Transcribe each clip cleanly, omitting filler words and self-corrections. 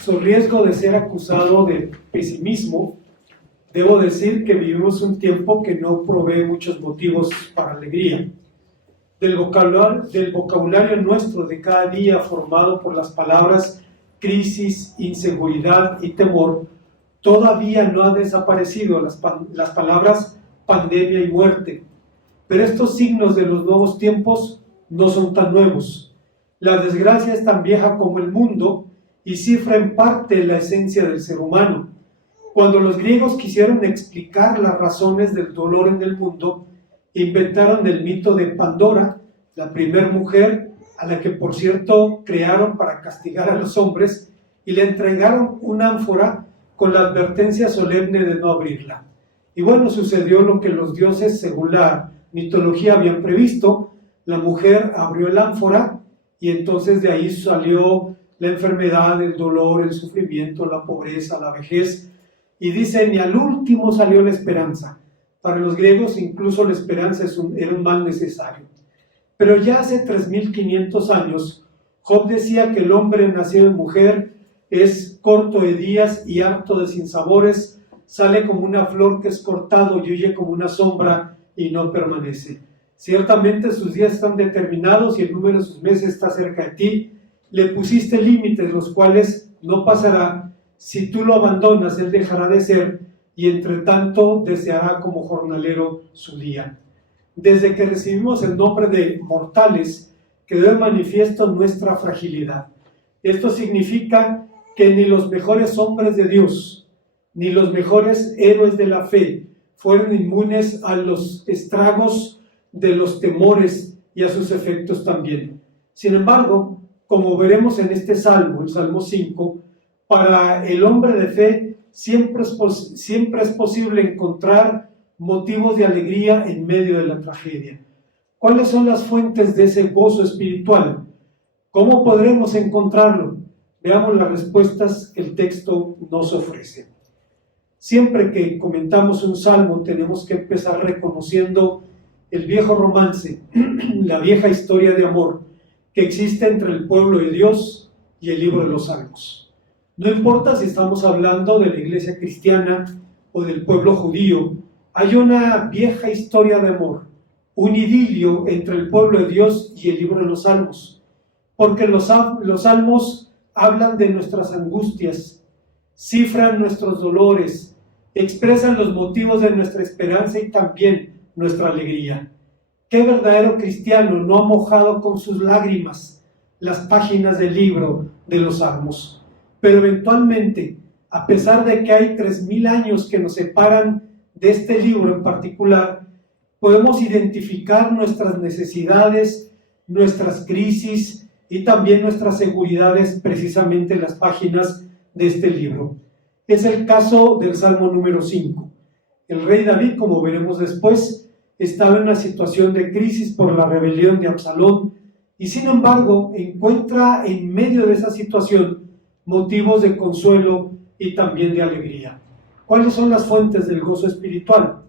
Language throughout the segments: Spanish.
su riesgo de ser acusado de pesimismo, debo decir que vivimos un tiempo que no provee muchos motivos para alegría. Del vocabulario nuestro de cada día, formado por las palabras crisis, inseguridad y temor, todavía no han desaparecido las palabras pandemia y muerte. Pero estos signos de los nuevos tiempos no son tan nuevos. La desgracia es tan vieja como el mundo y cifra en parte la esencia del ser humano. Cuando los griegos quisieron explicar las razones del dolor en el mundo, inventaron el mito de Pandora, la primer mujer a la que, por cierto, crearon para castigar a los hombres, y le entregaron una ánfora con la advertencia solemne de no abrirla. Y bueno, sucedió lo que los dioses, según la mitología, habían previsto. La mujer abrió el ánfora y entonces de ahí salió la enfermedad, el dolor, el sufrimiento, la pobreza, la vejez. Y dicen, y al último salió la esperanza. Para los griegos incluso la esperanza era un mal necesario. Pero ya hace 3.500 años, Job decía que el hombre nacido de mujer es corto de días y harto de sinsabores, sale como una flor que es cortado y huye como una sombra y no permanece. Ciertamente sus días están determinados y el número de sus meses está cerca de ti. Le pusiste límites, los cuales no pasará. Si tú lo abandonas, él dejará de ser, y entre tanto deseará como jornalero su día. Desde que recibimos el nombre de mortales, quedó de manifiesto nuestra fragilidad. Esto significa que ni los mejores hombres de Dios, ni los mejores héroes de la fe, fueron inmunes a los estragos de los temores y a sus efectos también. Sin embargo, como veremos en este salmo, el Salmo 5, para el hombre de fe siempre es posible encontrar motivos de alegría en medio de la tragedia. ¿Cuáles son las fuentes de ese gozo espiritual? ¿Cómo podremos encontrarlo? Veamos las respuestas que el texto nos ofrece. Siempre que comentamos un salmo tenemos que empezar reconociendo el viejo romance, la vieja historia de amor que existe entre el pueblo de Dios y el libro de los Salmos. No importa si estamos hablando de la iglesia cristiana o del pueblo judío, hay una vieja historia de amor, un idilio entre el pueblo de Dios y el libro de los Salmos, porque los Salmos hablan de nuestras angustias, cifran nuestros dolores, expresan los motivos de nuestra esperanza y también nuestra alegría. ¿Qué verdadero cristiano no ha mojado con sus lágrimas las páginas del libro de los Salmos? Pero eventualmente, a pesar de que hay 3.000 años que nos separan de este libro en particular, podemos identificar nuestras necesidades, nuestras crisis y también nuestras seguridades precisamente en las páginas de este libro. Es el caso del Salmo número 5. El rey David, como veremos después, estaba en una situación de crisis por la rebelión de Absalón y sin embargo encuentra en medio de esa situación motivos de consuelo y también de alegría. ¿Cuáles son las fuentes del gozo espiritual?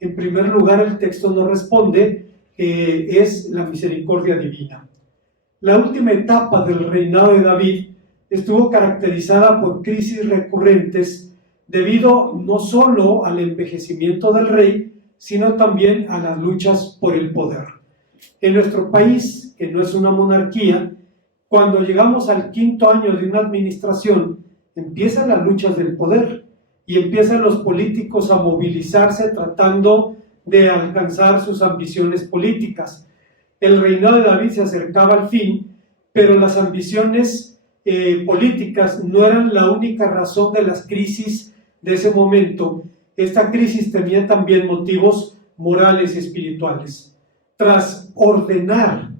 En primer lugar, el texto nos responde que es la misericordia divina. La última etapa del reinado de David estuvo caracterizada por crisis recurrentes debido no solo al envejecimiento del rey, sino también a las luchas por el poder. En nuestro país, que no es una monarquía, cuando llegamos al 5º año de una administración, empiezan las luchas del poder y empiezan los políticos a movilizarse tratando de alcanzar sus ambiciones políticas. El reinado de David se acercaba al fin, pero las ambiciones políticas no eran la única razón de las crisis de ese momento. Esta crisis tenía también motivos morales y espirituales. Tras ordenar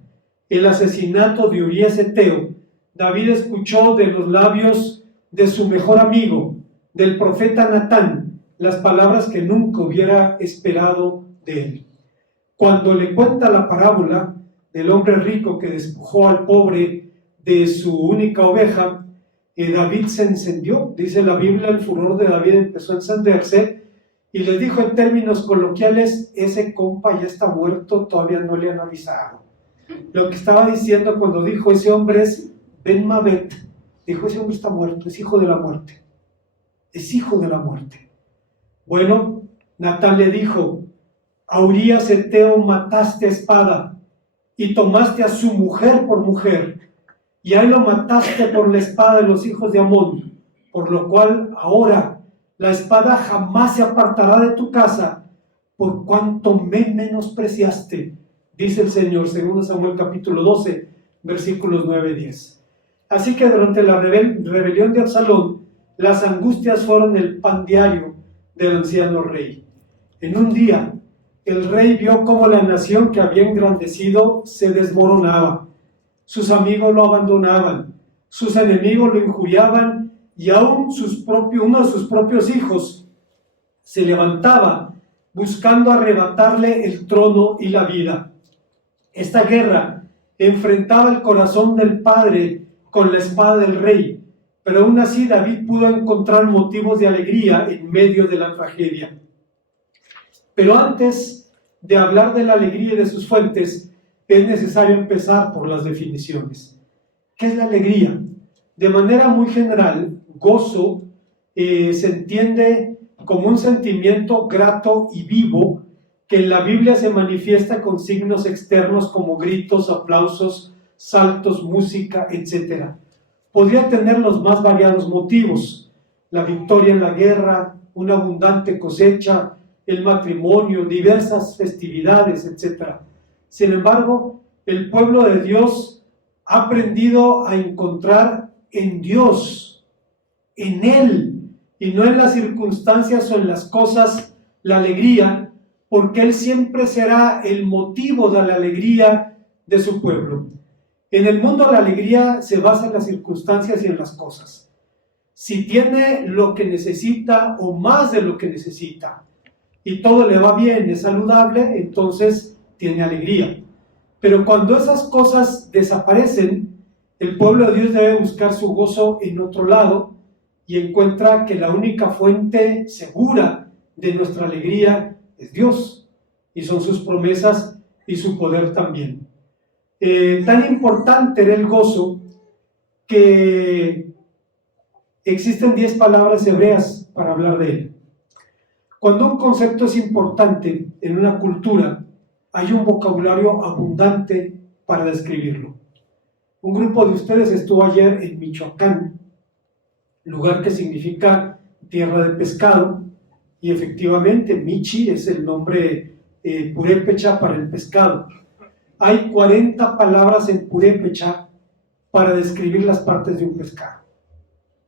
el asesinato de Urías Eteo, David escuchó de los labios de su mejor amigo, del profeta Natán, las palabras que nunca hubiera esperado de él. Cuando le cuenta la parábola del hombre rico que despojó al pobre de su única oveja, David se encendió. Dice la Biblia, el furor de David empezó a encenderse y le dijo en términos coloquiales: ese compa ya está muerto, todavía no le han avisado. Lo que estaba diciendo cuando dijo ese hombre es: Ben Mavet, Dijo, ese hombre está muerto, es hijo de la muerte. Es hijo de la muerte. Bueno, Natán le dijo, a Urías Heteo mataste a espada y tomaste a su mujer por mujer, y ahí lo mataste por la espada de los hijos de Amón, por lo cual ahora la espada jamás se apartará de tu casa, por cuanto me menospreciaste, dice el Señor, 2 Samuel capítulo 12, versículos 9 y 10. Así que durante la rebelión de Absalón, las angustias fueron el pan diario del anciano rey. En un día, el rey vio cómo la nación que había engrandecido se desmoronaba. Sus amigos lo abandonaban, sus enemigos lo injuriaban, y aún uno de sus propios hijos se levantaba buscando arrebatarle el trono y la vida. Esta guerra enfrentaba el corazón del padre con la espada del rey, pero aún así David pudo encontrar motivos de alegría en medio de la tragedia. Pero antes de hablar de la alegría y de sus fuentes, es necesario empezar por las definiciones. ¿Qué es la alegría? De manera muy general, gozo se entiende como un sentimiento grato y vivo que en la Biblia se manifiesta con signos externos como gritos, aplausos, saltos, música, etc. Podría tener los más variados motivos: la victoria en la guerra, una abundante cosecha, el matrimonio, diversas festividades, etc. Sin embargo, el pueblo de Dios ha aprendido a encontrar en Dios, en Él, y no en las circunstancias o en las cosas, la alegría, porque Él siempre será el motivo de la alegría de su pueblo. En el mundo la alegría se basa en las circunstancias y en las cosas. Si tiene lo que necesita o más de lo que necesita y todo le va bien, es saludable, entonces tiene alegría. Pero cuando esas cosas desaparecen, el pueblo de Dios debe buscar su gozo en otro lado y encuentra que la única fuente segura de nuestra alegría es Dios, y son sus promesas y su poder también. Tan importante era el gozo que existen 10 palabras hebreas para hablar de él. Cuando un concepto es importante en una cultura, hay un vocabulario abundante para describirlo. Un grupo de ustedes estuvo ayer en Michoacán, lugar que significa tierra de pescado, y efectivamente Michi es el nombre purépecha para el pescado. Hay 40 palabras en purépecha para describir las partes de un pescado,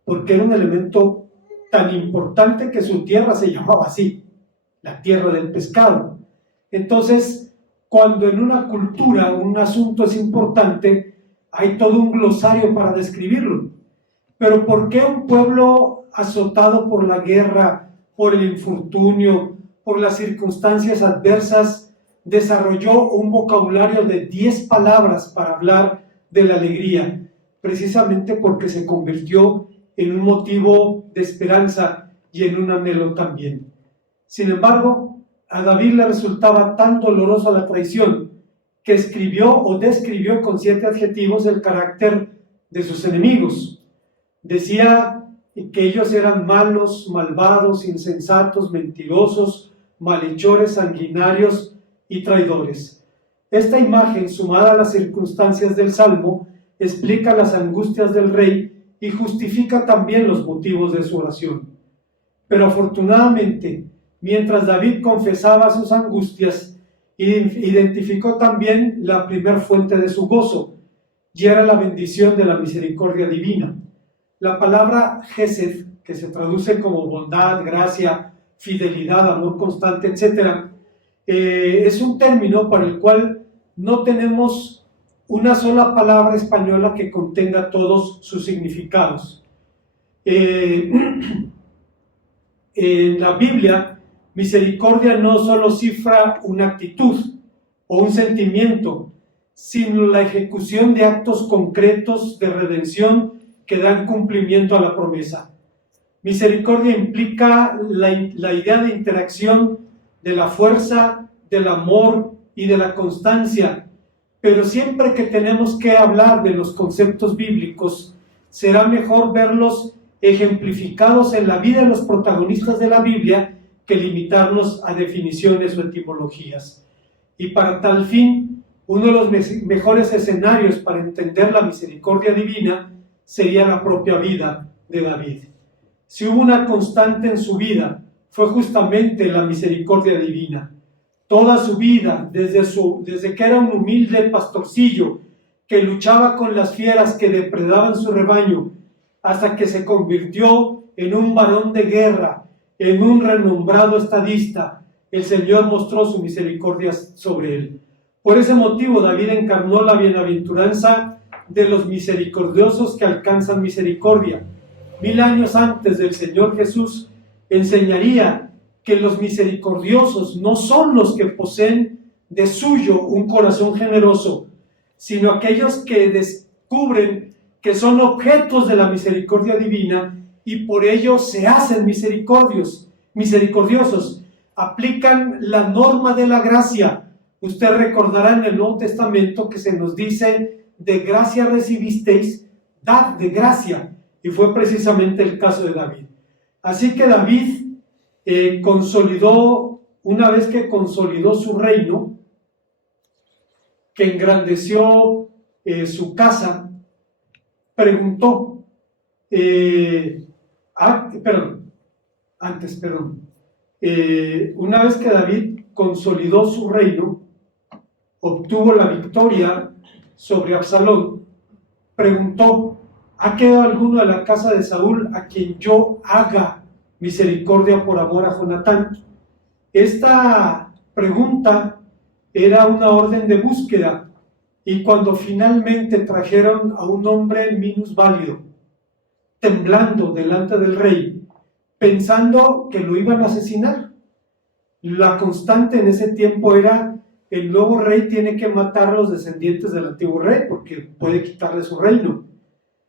porque era un elemento tan importante que su tierra se llamaba así, la tierra del pescado. Entonces, cuando en una cultura un asunto es importante, hay todo un glosario para describirlo. Pero ¿por qué un pueblo azotado por la guerra, por el infortunio, por las circunstancias adversas, desarrolló un vocabulario de 10 palabras para hablar de la alegría? Precisamente porque se convirtió en un motivo de esperanza y en un anhelo también. Sin embargo, a David le resultaba tan dolorosa la traición que escribió o describió con 7 adjetivos el carácter de sus enemigos. Decía que ellos eran malos, malvados, insensatos, mentirosos, malhechores, sanguinarios y traidores. Esta imagen, sumada a las circunstancias del Salmo, explica las angustias del rey y justifica también los motivos de su oración. Pero afortunadamente, mientras David confesaba sus angustias, identificó también la primer fuente de su gozo, y era la bendición de la misericordia divina. La palabra Gesed, que se traduce como bondad, gracia, fidelidad, amor constante, etc., es un término para el cual no tenemos una sola palabra española que contenga todos sus significados. En la Biblia, misericordia no solo cifra una actitud o un sentimiento, sino la ejecución de actos concretos de redención que dan cumplimiento a la promesa. Misericordia implica la idea de interacción de la fuerza, del amor y de la constancia, pero siempre que tenemos que hablar de los conceptos bíblicos, será mejor verlos ejemplificados en la vida de los protagonistas de la Biblia que limitarnos a definiciones o etimologías. Y para tal fin, uno de los mejores escenarios para entender la misericordia divina sería la propia vida de David. Si hubo una constante en su vida, fue justamente la misericordia divina. Toda su vida, desde que era un humilde pastorcillo que luchaba con las fieras que depredaban su rebaño, hasta que se convirtió en un varón de guerra, en un renombrado estadista, el Señor mostró su misericordia sobre él. Por ese motivo, David encarnó la bienaventuranza de los misericordiosos que alcanzan misericordia. 1000 años antes del Señor Jesús, enseñaría que los misericordiosos no son los que poseen de suyo un corazón generoso, sino aquellos que descubren que son objetos de la misericordia divina y por ello se hacen misericordiosos, aplican la norma de la gracia. Usted recordará en el Nuevo Testamento que se nos dice: de gracia recibisteis, dad de gracia, y fue precisamente el caso de David. Así que David una vez que consolidó su reino, que engrandeció su casa, preguntó, una vez que David consolidó su reino, obtuvo la victoria sobre Absalón, preguntó: ¿ha quedado alguno de la casa de Saúl a quien yo haga misericordia por amor a Jonatán? Esta pregunta era una orden de búsqueda, y cuando finalmente trajeron a un hombre minusválido, temblando delante del rey, pensando que lo iban a asesinar. La constante en ese tiempo era: el nuevo rey tiene que matar a los descendientes del antiguo rey porque puede quitarle su reino.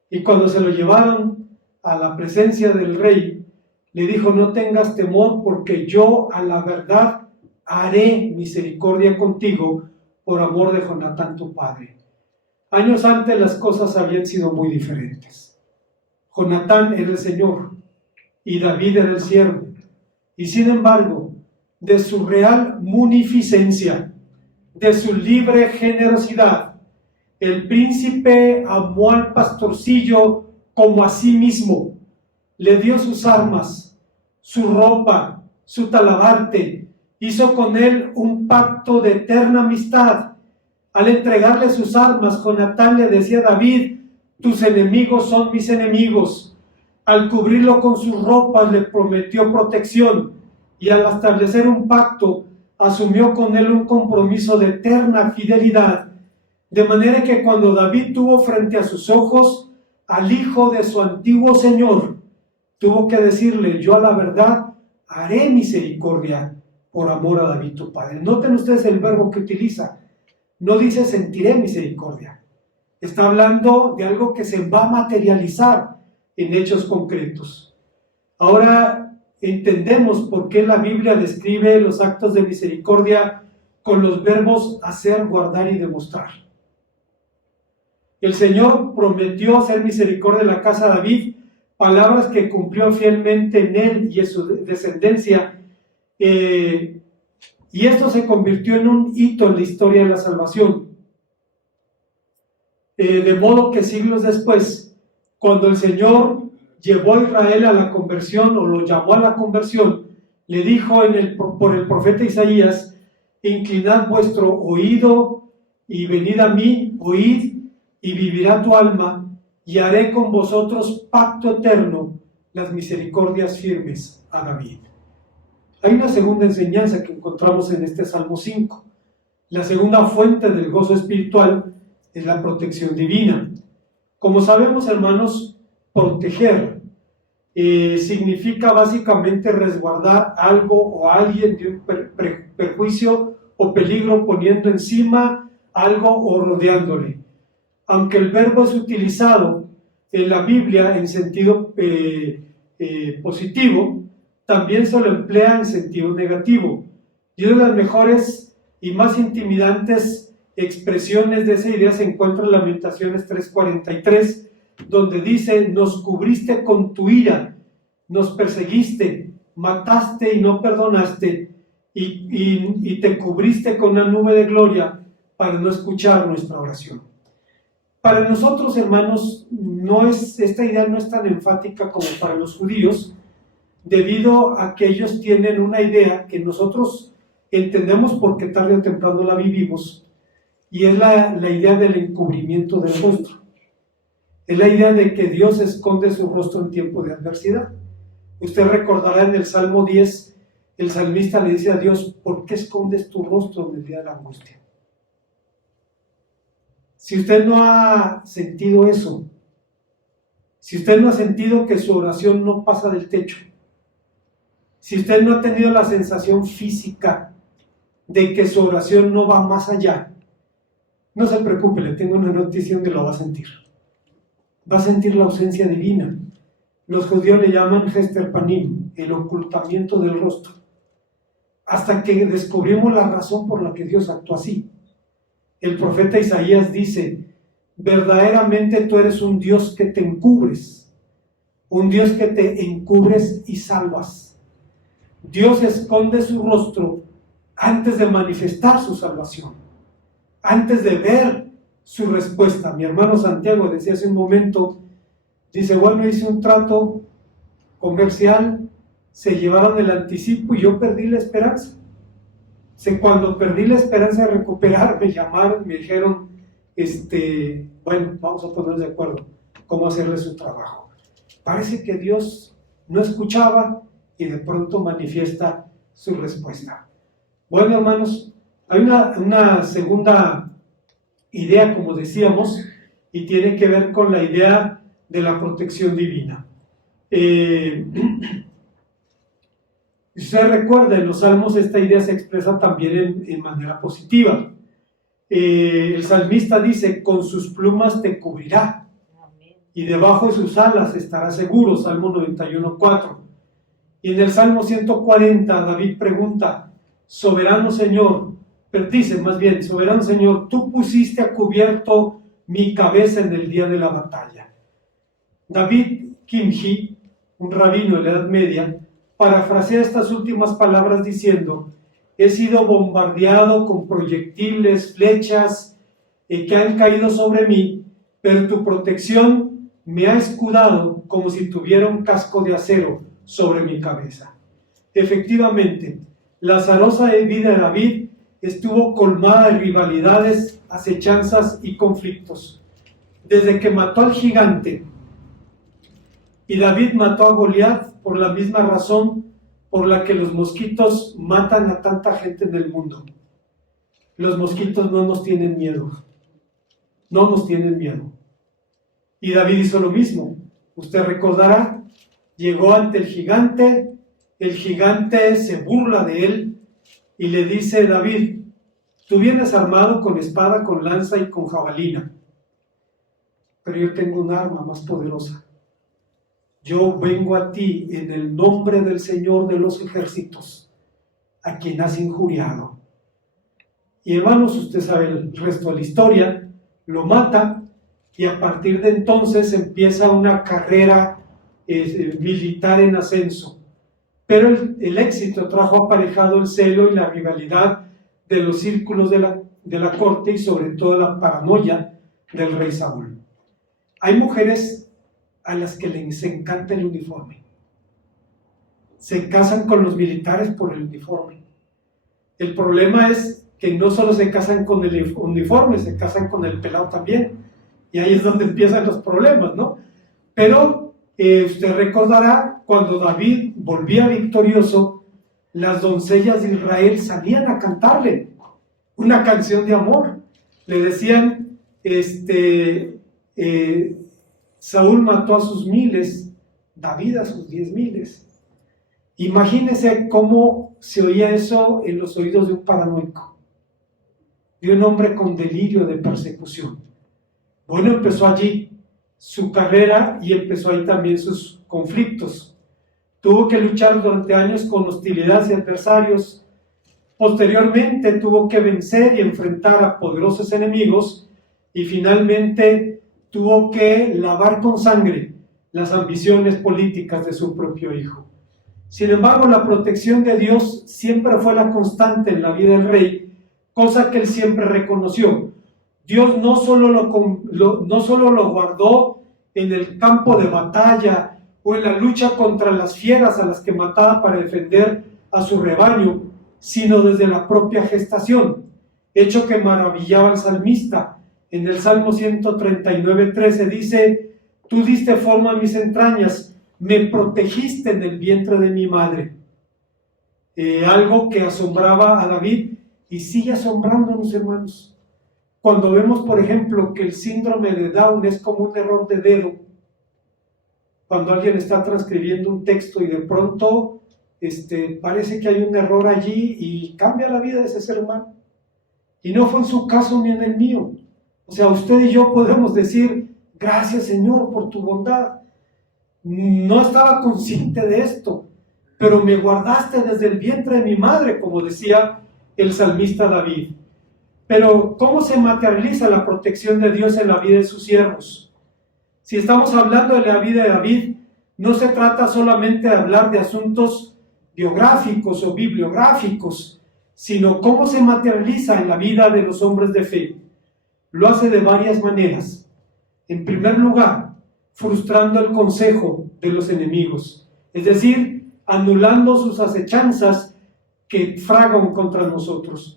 Y cuando se lo llevaron a la presencia del rey, le dijo: no tengas temor, porque yo a la verdad haré misericordia contigo por amor de Jonatán tu padre. Años antes las cosas habían sido muy diferentes. Jonatán era el Señor y David era el siervo. Y sin embargo, de su real munificencia, de su libre generosidad, el príncipe amó al pastorcillo como a sí mismo. Le dio sus armas, su ropa, su talabarte. Hizo con él un pacto de eterna amistad. Al entregarle sus armas, Jonatán le decía a David: tus enemigos son mis enemigos. Al cubrirlo con sus ropas, le prometió protección, y al establecer un pacto, asumió con él un compromiso de eterna fidelidad. De manera que cuando David tuvo frente a sus ojos al hijo de su antiguo señor, tuvo que decirle: yo a la verdad haré misericordia por amor a David tu padre. Noten ustedes el verbo que utiliza. No dice sentiré misericordia. Está hablando de algo que se va a materializar en hechos concretos. Ahora entendemos por qué la Biblia describe los actos de misericordia con los verbos hacer, guardar y demostrar. El Señor prometió hacer misericordia en la casa de David, palabras que cumplió fielmente en él y en su descendencia, y esto se convirtió en un hito en la historia de la salvación. De modo que siglos después, cuando el Señor llevó a Israel a la conversión, o lo llamó a la conversión, le dijo por el profeta Isaías: inclinad vuestro oído y venid a mí, oíd y vivirá tu alma, y haré con vosotros pacto eterno, las misericordias firmes a David. Hay una segunda enseñanza que encontramos en este Salmo 5. La segunda fuente del gozo espiritual es la protección divina. Como sabemos, hermanos, proteger significa básicamente resguardar algo o a alguien de un perjuicio o peligro, poniendo encima algo o rodeándole. Aunque el verbo es utilizado en la Biblia en sentido positivo, también se lo emplea en sentido negativo. Y una de las mejores y más intimidantes expresiones de esa idea se encuentra en Lamentaciones 3:43, donde dice: nos cubriste con tu ira, nos perseguiste, mataste y no perdonaste, y te cubriste con una nube de gloria para no escuchar nuestra oración. Para nosotros, hermanos, esta idea no es tan enfática como para los judíos, debido a que ellos tienen una idea que nosotros entendemos porque tarde o temprano la vivimos, y es la idea del encubrimiento del rostro. Es la idea de que Dios esconde su rostro en tiempo de adversidad. Usted recordará en el Salmo 10, el salmista le dice a Dios: ¿por qué escondes tu rostro en el día de la angustia? Si usted no ha sentido eso, si usted no ha sentido que su oración no pasa del techo, si usted no ha tenido la sensación física de que su oración no va más allá, no se preocupe, le tengo una noticia donde lo va a sentir. Va a sentir la ausencia divina. Los judíos le llaman Hester Panim, el ocultamiento del rostro, hasta que descubrimos la razón por la que Dios actuó así. El profeta Isaías dice: verdaderamente tú eres un Dios que te encubres, un Dios que te encubres y salvas. Dios esconde su rostro antes de manifestar su salvación, antes de ver su respuesta. Mi hermano Santiago decía hace un momento, dice: bueno, hice un trato comercial, se llevaron el anticipo y yo perdí la esperanza. Cuando perdí la esperanza de recuperar, me llamaron, me dijeron, bueno, vamos a ponernos de acuerdo cómo hacerle su trabajo. Parece que Dios no escuchaba y de pronto manifiesta su respuesta. Bueno, hermanos, hay una segunda idea, como decíamos, y tiene que ver con la idea de la protección divina. Si usted recuerda, en los Salmos esta idea se expresa también en manera positiva. El salmista dice: con sus plumas te cubrirá y debajo de sus alas estará seguro, Salmo 91:4. Y en el Salmo 140 David pregunta: soberano Señor, soberano Señor, tú pusiste a cubierto mi cabeza en el día de la batalla. David Kimhi, un rabino de la Edad Media, parafrasea estas últimas palabras diciendo: he sido bombardeado con proyectiles, flechas que han caído sobre mí, pero tu protección me ha escudado como si tuviera un casco de acero sobre mi cabeza. Efectivamente, la azarosa vida de David estuvo colmada de rivalidades, acechanzas y conflictos. Desde que mató al gigante, y David mató a Goliat por la misma razón por la que los mosquitos matan a tanta gente en el mundo. Los mosquitos no nos tienen miedo. No nos tienen miedo. Y David hizo lo mismo. Usted recordará, llegó ante el gigante se burla de él y le dice: David, tú vienes armado con espada, con lanza y con jabalina, pero yo tengo un arma más poderosa. Yo vengo a ti en el nombre del Señor de los ejércitos, a quien has injuriado. Y hermanos, usted sabe el resto de la historia, lo mata, y a partir de entonces empieza una carrera militar en ascenso. Pero el éxito trajo aparejado el celo y la rivalidad de los círculos de la corte y sobre todo la paranoia del rey Saúl. Hay mujeres a las que les encanta el uniforme. Se casan con los militares por el uniforme. El problema es que no solo se casan con el uniforme, se casan con el pelado también. Y ahí es donde empiezan los problemas, ¿no? Pero usted recordará, cuando David volvía victorioso, las doncellas de Israel salían a cantarle una canción de amor. Le decían, Saúl mató a sus 1000, David a sus 10,000. Imagínese cómo se oía eso en los oídos de un paranoico, de un hombre con delirio de persecución. Bueno, empezó allí su carrera y empezó ahí también sus conflictos. Tuvo que luchar durante años con hostilidades y adversarios. Posteriormente tuvo que vencer y enfrentar a poderosos enemigos y finalmente tuvo que lavar con sangre las ambiciones políticas de su propio hijo. Sin embargo, la protección de Dios siempre fue la constante en la vida del rey, cosa que él siempre reconoció. Dios no solo lo guardó en el campo de batalla o en la lucha contra las fieras a las que mataba para defender a su rebaño, sino desde la propia gestación, hecho que maravillaba al salmista. En el Salmo 139:13 dice: tú diste forma a mis entrañas, me protegiste en el vientre de mi madre. Algo que asombraba a David y sigue asombrándonos, hermanos. Cuando vemos, por ejemplo, que el síndrome de Down es como un error de dedo, cuando alguien está transcribiendo un texto y de pronto parece que hay un error allí y cambia la vida de ese ser humano. Y no fue en su caso ni en el mío. O sea, usted y yo podemos decir: gracias, Señor, por tu bondad. No estaba consciente de esto, pero me guardaste desde el vientre de mi madre, como decía el salmista David. Pero ¿cómo se materializa la protección de Dios en la vida de sus siervos? Si estamos hablando de la vida de David, no se trata solamente de hablar de asuntos biográficos o bibliográficos, sino cómo se materializa en la vida de los hombres de fe. Lo hace de varias maneras. En primer lugar, frustrando el consejo de los enemigos, es decir, anulando sus acechanzas que fragan contra nosotros.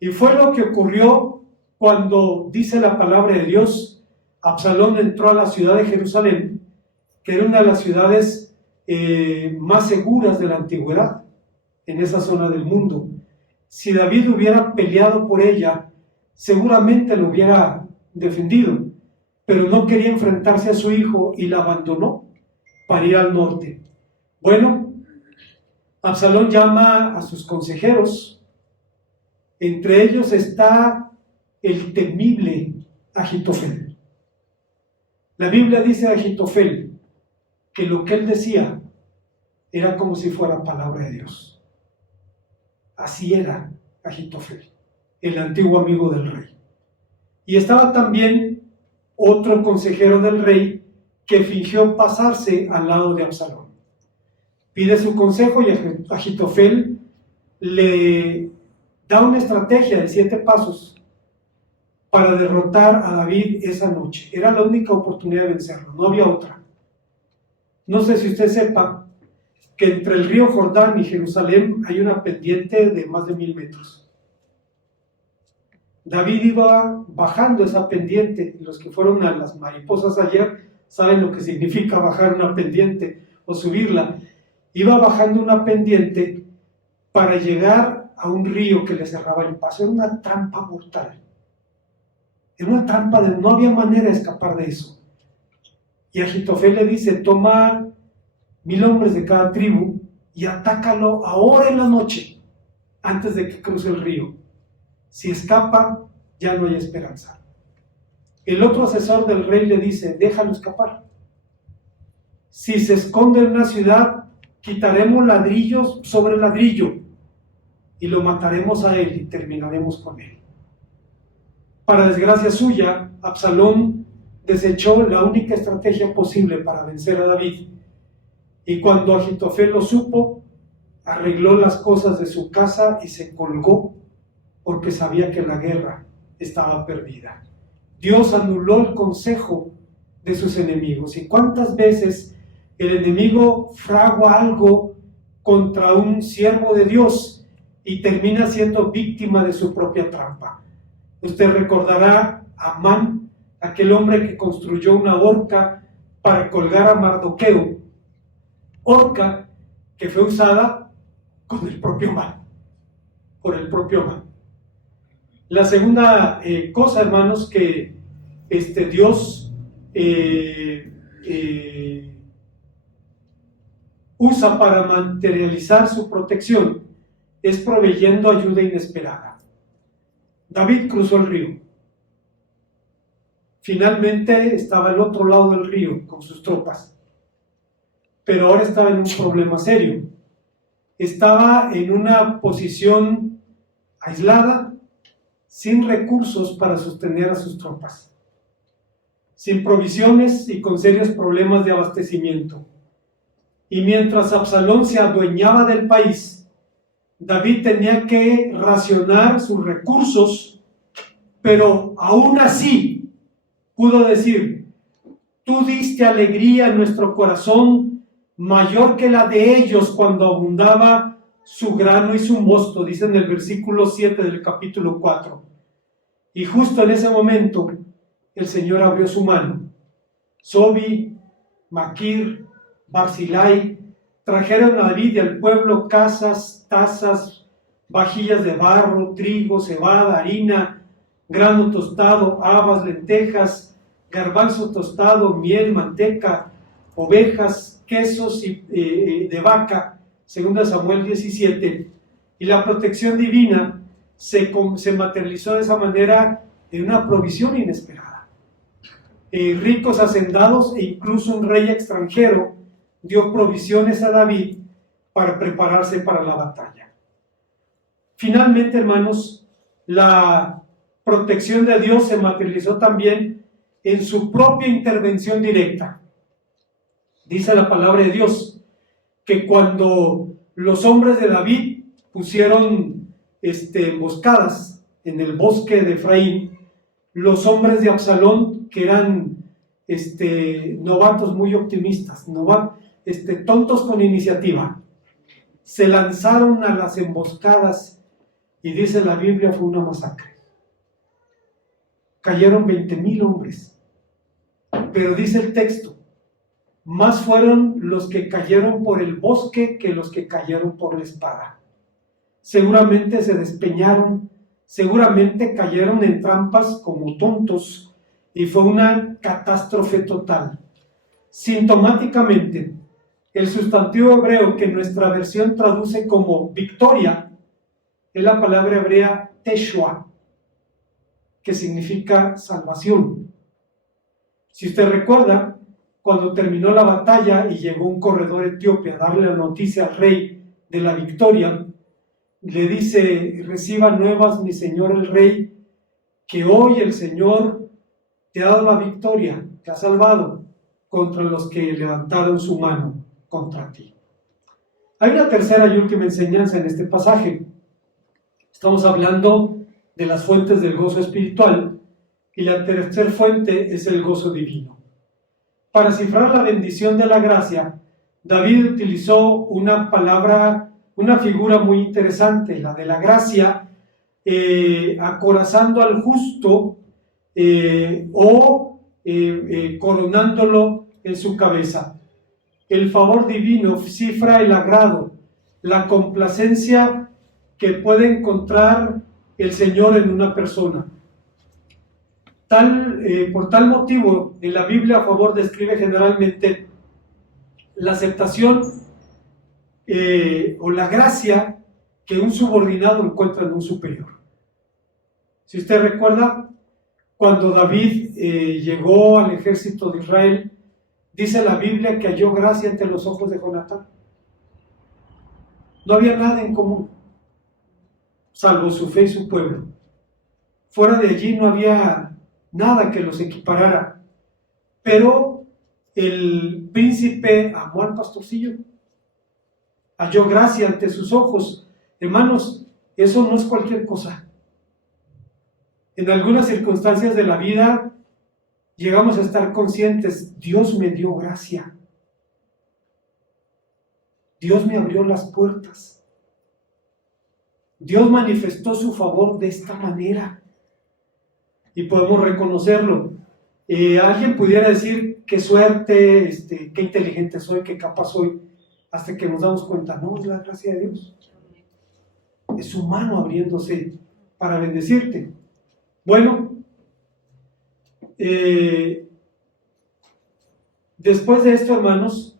Y fue lo que ocurrió cuando, dice la palabra de Dios, Absalón entró a la ciudad de Jerusalén, que era una de las ciudades más seguras de la antigüedad, en esa zona del mundo. Si David hubiera peleado por ella, seguramente lo hubiera defendido, pero no quería enfrentarse a su hijo y la abandonó para ir al norte. Bueno, Absalón llama a sus consejeros. Entre ellos está el temible Ahitofel. La Biblia dice de Ahitofel que lo que él decía era como si fuera palabra de Dios. Así era Ahitofel, el antiguo amigo del rey. Y estaba también otro consejero del rey que fingió pasarse al lado de Absalón. Pide su consejo y Ahitofel le da una estrategia de 7 pasos para derrotar a David esa noche. Era la única oportunidad de vencerlo, no había otra. No sé si usted sepa que entre el río Jordán y Jerusalén hay una pendiente de más de 1000 metros. David iba bajando esa pendiente, y los que fueron a las Mariposas ayer saben lo que significa bajar una pendiente o subirla. Iba bajando una pendiente para llegar a un río que le cerraba el paso. Era una trampa mortal. Era una trampa no había manera de escapar de eso. Y Ahitofel le dice: toma 1000 hombres de cada tribu y atácalo ahora en la noche, antes de que cruce el río. Si escapa, ya no hay esperanza. El otro asesor del rey le dice: déjalo escapar. Si se esconde en una ciudad, quitaremos ladrillos sobre ladrillo y lo mataremos a él y terminaremos con él. Para desgracia suya, Absalón desechó la única estrategia posible para vencer a David, y cuando Ahitofel lo supo, arregló las cosas de su casa y se colgó, porque sabía que la guerra estaba perdida. Dios anuló el consejo de sus enemigos. ¿Y cuántas veces el enemigo fragua algo contra un siervo de Dios y termina siendo víctima de su propia trampa? Usted recordará a Amán, aquel hombre que construyó una horca para colgar a Mardoqueo, horca que fue usada con el propio mal, por el propio mal. La segunda cosa, hermanos, que Dios usa para materializar su protección es proveyendo ayuda inesperada. David cruzó el río. Finalmente estaba al otro lado del río con sus tropas, pero ahora estaba en un problema serio. Estaba en una posición aislada, sin recursos para sostener a sus tropas. sin provisiones y con serios problemas de abastecimiento. Y mientras Absalón se adueñaba del país, David tenía que racionar sus recursos, pero aún así pudo decir: tú diste alegría en nuestro corazón mayor que la de ellos cuando abundaba su grano y su mosto, dice en el versículo 7 del capítulo 4. Y justo en ese momento el Señor abrió su mano. Sobi, Maquir, Barzillai trajeron a David y al pueblo casas, tazas, vajillas de barro, trigo, cebada, harina, grano tostado, habas, lentejas, garbanzo tostado, miel, manteca, ovejas, quesos de vaca, según Samuel 17. Y la protección divina se materializó de esa manera en una provisión inesperada. Ricos hacendados e incluso un rey extranjero dio provisiones a David para prepararse para la batalla. Finalmente, hermanos, la protección de Dios se materializó también en su propia intervención directa. Dice la palabra de Dios que cuando los hombres de David pusieron emboscadas en el bosque de Efraín, los hombres de Absalón, que eran novatos muy optimistas, tontos con iniciativa, se lanzaron a las emboscadas y dice la Biblia fue una masacre. Cayeron 20,000 hombres, pero dice el texto, más fueron los que cayeron por el bosque que los que cayeron por la espada. Seguramente se despeñaron, seguramente cayeron en trampas como tontos y fue una catástrofe total. Sintomáticamente, el sustantivo hebreo que nuestra versión traduce como victoria es la palabra hebrea teshua, que significa salvación. Si usted recuerda, cuando terminó la batalla y llegó un corredor etíope a darle la noticia al rey de la victoria, le dice: reciba nuevas, mi señor el rey, que hoy el Señor te ha dado la victoria, te ha salvado contra los que levantaron su mano contra ti. Hay una tercera y última enseñanza en este pasaje. Estamos hablando de las fuentes del gozo espiritual y la tercera fuente es el gozo divino. Para cifrar la bendición de la gracia, David utilizó una palabra, una figura muy interesante, la de la gracia, acorazando al justo coronándolo en su cabeza. El favor divino cifra el agrado, la complacencia que puede encontrar el Señor en una persona. Por tal motivo, en la Biblia a favor describe generalmente la aceptación o la gracia que un subordinado encuentra en un superior. Si usted recuerda, cuando David llegó al ejército de Israel, dice la Biblia que halló gracia ante los ojos de Jonatán. No había nada en común, salvo su fe y su pueblo. Fuera de allí no había nada que los equiparara. Pero el príncipe amó al pastorcillo, halló gracia ante sus ojos. Hermanos, eso no es cualquier cosa. En algunas circunstancias de la vida llegamos a estar conscientes: Dios me dio gracia, Dios me abrió las puertas, Dios manifestó su favor de esta manera y podemos reconocerlo. Alguien pudiera decir: qué suerte, qué inteligente soy, qué capaz soy, hasta que nos damos cuenta, no, es la gracia de Dios, es su mano abriéndose para bendecirte. Bueno, después de esto, hermanos,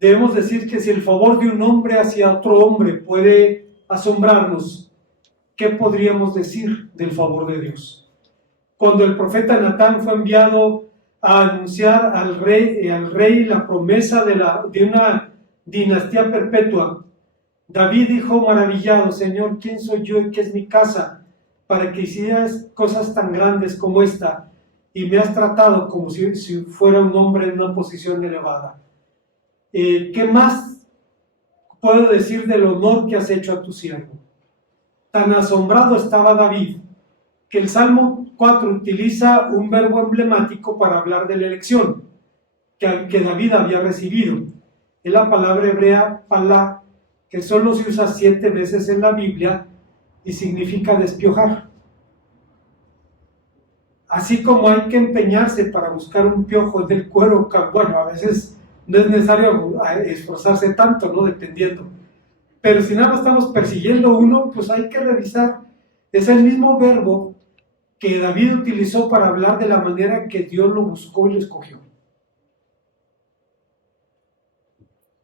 debemos decir que si el favor de un hombre hacia otro hombre puede asombrarnos, ¿qué podríamos decir del favor de Dios? Cuando el profeta Natán fue enviado a anunciar al rey la promesa de una dinastía perpetua, David dijo maravillado: Señor, ¿quién soy yo y qué es mi casa para que hicieras cosas tan grandes como esta y me has tratado como si fuera un hombre en una posición elevada. ¿Qué más puedo decir del honor que has hecho a tu siervo? Tan asombrado estaba David que el Salmo 4 utiliza un verbo emblemático para hablar de la elección que David había recibido. Es la palabra hebrea palá, que solo se usa 7 veces en la Biblia y significa despiojar. Así como hay que empeñarse para buscar un piojo del cuero, bueno, a veces no es necesario esforzarse tanto, ¿no? Dependiendo. Pero si nada más estamos persiguiendo uno, pues hay que revisar. Es el mismo verbo que David utilizó para hablar de la manera que Dios lo buscó y lo escogió.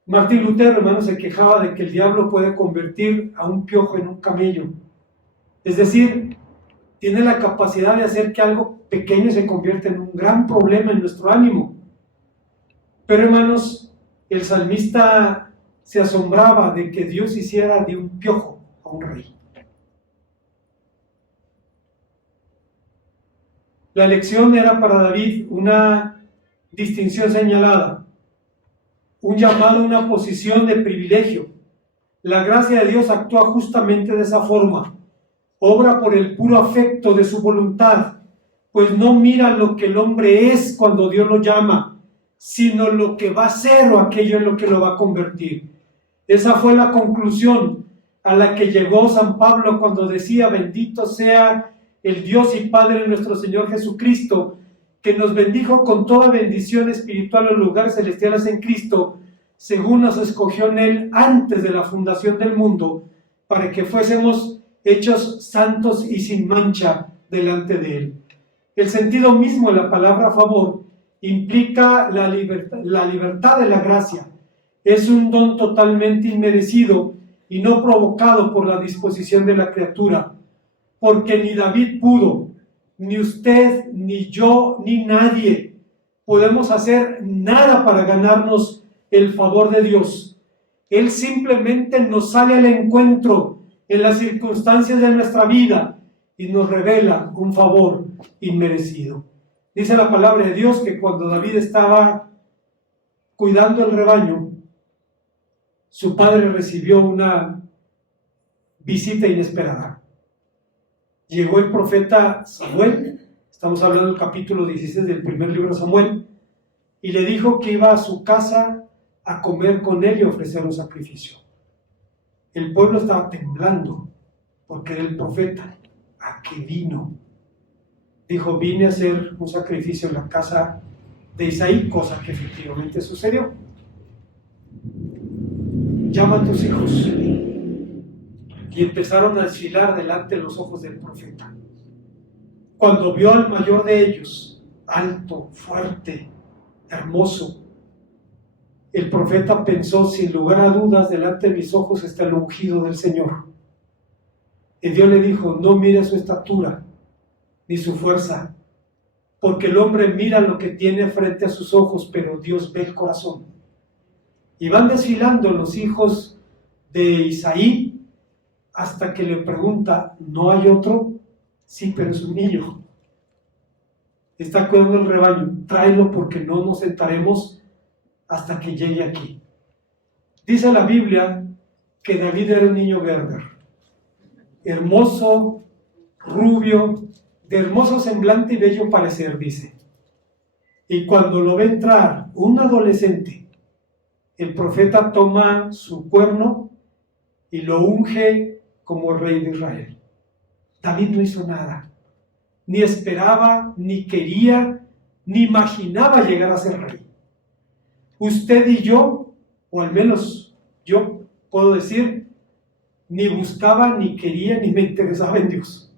Martín Lutero, hermano, se quejaba de que el diablo puede convertir a un piojo en un camello. Es decir, tiene la capacidad de hacer que algo pequeño se convierta en un gran problema en nuestro ánimo. Pero, hermanos, el salmista se asombraba de que Dios hiciera de un piojo a un rey. La elección era para David una distinción señalada, un llamado a una posición de privilegio. La gracia de Dios actúa justamente de esa forma. Obra por el puro afecto de su voluntad, pues no mira lo que el hombre es cuando Dios lo llama, sino lo que va a ser o aquello en lo que lo va a convertir. Esa fue la conclusión a la que llegó San Pablo cuando decía: bendito sea el Dios y Padre de nuestro Señor Jesucristo, que nos bendijo con toda bendición espiritual en lugares celestiales en Cristo, según nos escogió en Él antes de la fundación del mundo, para que fuésemos hechos santos y sin mancha delante de Él. El sentido mismo de la palabra favor implica la libertad de la gracia. Es un don totalmente inmerecido y no provocado por la disposición de la criatura, porque ni David pudo, ni usted, ni yo, ni nadie podemos hacer nada para ganarnos el favor de Dios. Él simplemente nos sale al encuentro en las circunstancias de nuestra vida y nos revela un favor inmerecido. Dice la palabra de Dios que cuando David estaba cuidando el rebaño, su padre recibió una visita inesperada. Llegó el profeta Samuel, estamos hablando del capítulo 16 del primer libro de Samuel, y le dijo que iba a su casa a comer con él y ofrecer un sacrificio. El pueblo estaba temblando porque era el profeta. ¿A qué vino? Dijo: vine a hacer un sacrificio en la casa de Isaí, cosa que efectivamente sucedió. Llama a tus hijos. Y empezaron a desfilar delante de los ojos del profeta. Cuando vio al mayor de ellos, alto, fuerte, hermoso, el profeta pensó: sin lugar a dudas, delante de mis ojos está el ungido del Señor. Y Dios le dijo: no mire su estatura ni su fuerza, porque el hombre mira lo que tiene frente a sus ojos, pero Dios ve el corazón. Y van desfilando los hijos de Isaí, hasta que le pregunta: ¿no hay otro? Sí, pero es un niño. Está cuidando el rebaño. Tráelo, porque no nos sentaremos hasta que llegue aquí. Dice la Biblia que David era un niño verde, hermoso, rubio, de hermoso semblante y bello parecer, dice. Y cuando lo ve entrar un adolescente, el profeta toma su cuerno y lo unge como rey de Israel. David no hizo nada, ni esperaba, ni quería, ni imaginaba llegar a ser rey. Usted y yo, o al menos yo puedo decir, ni buscaba, ni quería, ni me interesaba en Dios.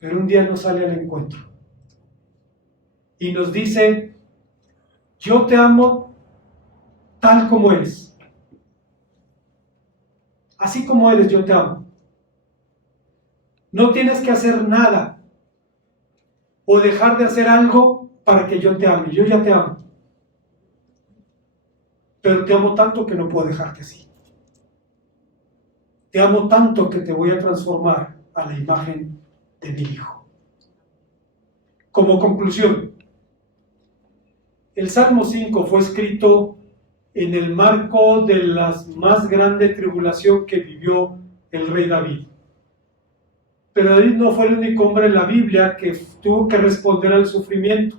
Pero un día nos sale al encuentro y nos dice: yo te amo tal como eres. Así como eres, yo te amo. No tienes que hacer nada o dejar de hacer algo para que yo te ame. Yo ya te amo. Pero te amo tanto que no puedo dejarte así. Te amo tanto que te voy a transformar a la imagen de mi Hijo. Como conclusión, el Salmo 5 fue escrito en el marco de la más grande tribulación que vivió el rey David. Pero David no fue el único hombre en la Biblia que tuvo que responder al sufrimiento.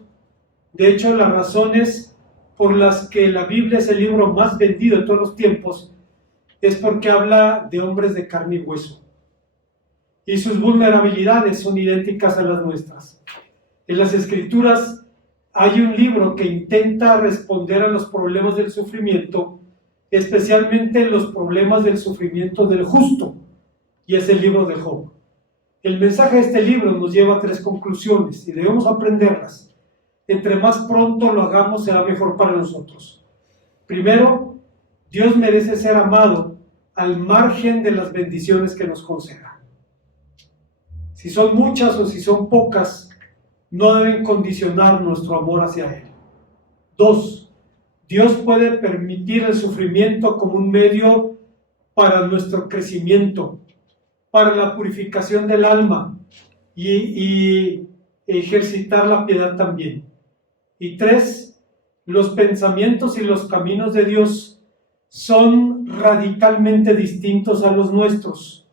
De hecho, las razones por las que la Biblia es el libro más vendido de todos los tiempos es porque habla de hombres de carne y hueso. Y sus vulnerabilidades son idénticas a las nuestras. En las Escrituras hay un libro que intenta responder a los problemas del sufrimiento, especialmente los problemas del sufrimiento del justo, y es el libro de Job. El mensaje de este libro nos lleva a 3 conclusiones y debemos aprenderlas. Entre más pronto lo hagamos, será mejor para nosotros. Primero, Dios merece ser amado al margen de las bendiciones que nos conceda. Si son muchas o si son pocas, no deben condicionar nuestro amor hacia Él. 2. Dios puede permitir el sufrimiento como un medio para nuestro crecimiento, para la purificación del alma y ejercitar la piedad también. Y 3. Los pensamientos y los caminos de Dios son radicalmente distintos a los nuestros.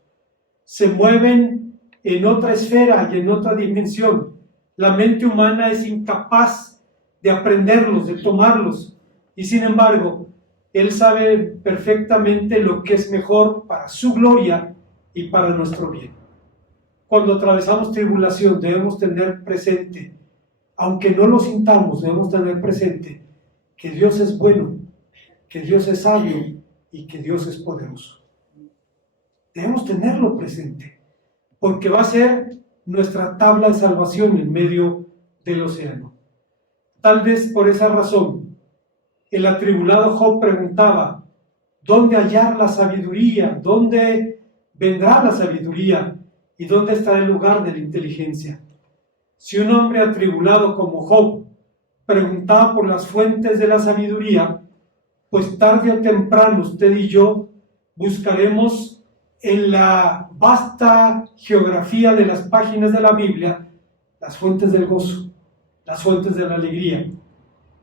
Se mueven en otra esfera y en otra dimensión. La mente humana es incapaz de aprenderlos, de tomarlos, y sin embargo, Él sabe perfectamente lo que es mejor para su gloria y para nuestro bien. Cuando atravesamos tribulación debemos tener presente, aunque no lo sintamos, debemos tener presente que Dios es bueno, que Dios es sabio y que Dios es poderoso. Debemos tenerlo presente, porque va a ser nuestra tabla de salvación en medio del océano. Tal vez por esa razón, el atribulado Job preguntaba, ¿dónde hallar la sabiduría? ¿Dónde vendrá la sabiduría? ¿Y dónde estará el lugar de la inteligencia? Si un hombre atribulado como Job preguntaba por las fuentes de la sabiduría, pues tarde o temprano usted y yo buscaremos en la vasta geografía de las páginas de la Biblia las fuentes del gozo, las fuentes de la alegría.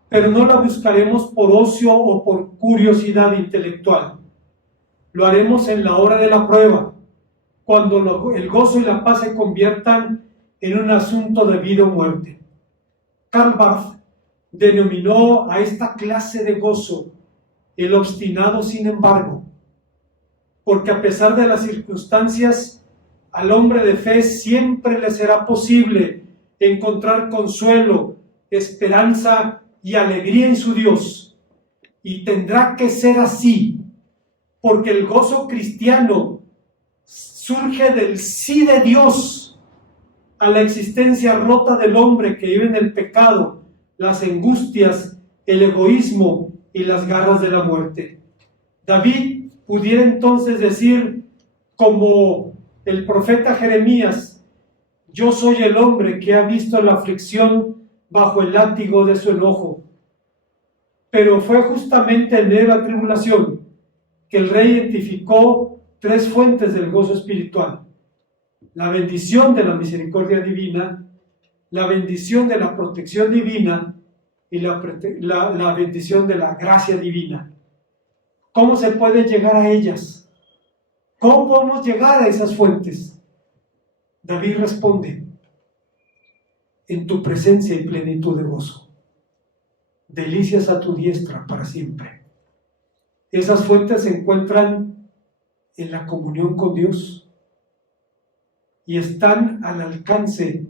Pero no la buscaremos por ocio o por curiosidad intelectual. Lo haremos en la hora de la prueba, cuando el gozo y la paz se conviertan en un asunto de vida o muerte. Karl Barth denominó a esta clase de gozo el obstinado sin embargo, porque a pesar de las circunstancias, al hombre de fe siempre le será posible encontrar consuelo, esperanza y alegría en su Dios. Y tendrá que ser así, porque el gozo cristiano surge del sí de Dios a la existencia rota del hombre que vive en el pecado, las angustias, el egoísmo y las garras de la muerte. David pudiera entonces decir, como el profeta Jeremías, yo soy el hombre que ha visto la aflicción bajo el látigo de su enojo. Pero fue justamente en la tribulación que el rey identificó 3 fuentes del gozo espiritual: la bendición de la misericordia divina, la bendición de la protección divina y la bendición de la gracia divina. ¿Cómo se puede llegar a ellas? ¿Cómo podemos llegar a esas fuentes? David responde, en tu presencia y plenitud de gozo, delicias a tu diestra para siempre. Esas fuentes se encuentran en la comunión con Dios y están al alcance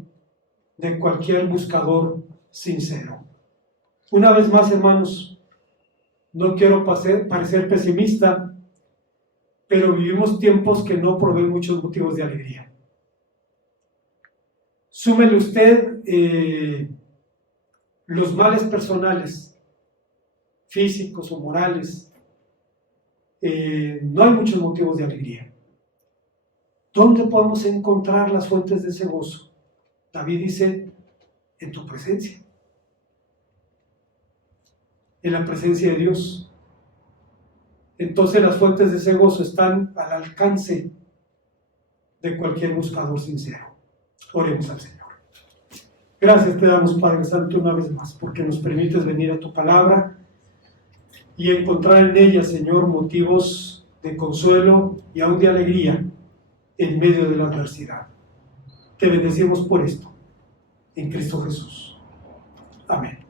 de cualquier buscador sincero. Una vez más, hermanos, no quiero parecer pesimista, pero vivimos tiempos que no proveen muchos motivos de alegría. Súmele usted los males personales, físicos o morales. No hay muchos motivos de alegría. ¿Dónde podemos encontrar las fuentes de ese gozo? David dice, en tu presencia. En la presencia de Dios. Entonces las fuentes de ese gozo están al alcance de cualquier buscador sincero. Oremos al Señor. Gracias te damos, Padre Santo, una vez más, porque nos permites venir a tu palabra y encontrar en ella, Señor, motivos de consuelo y aún de alegría en medio de la adversidad. Te bendecimos por esto, en Cristo Jesús. Amén.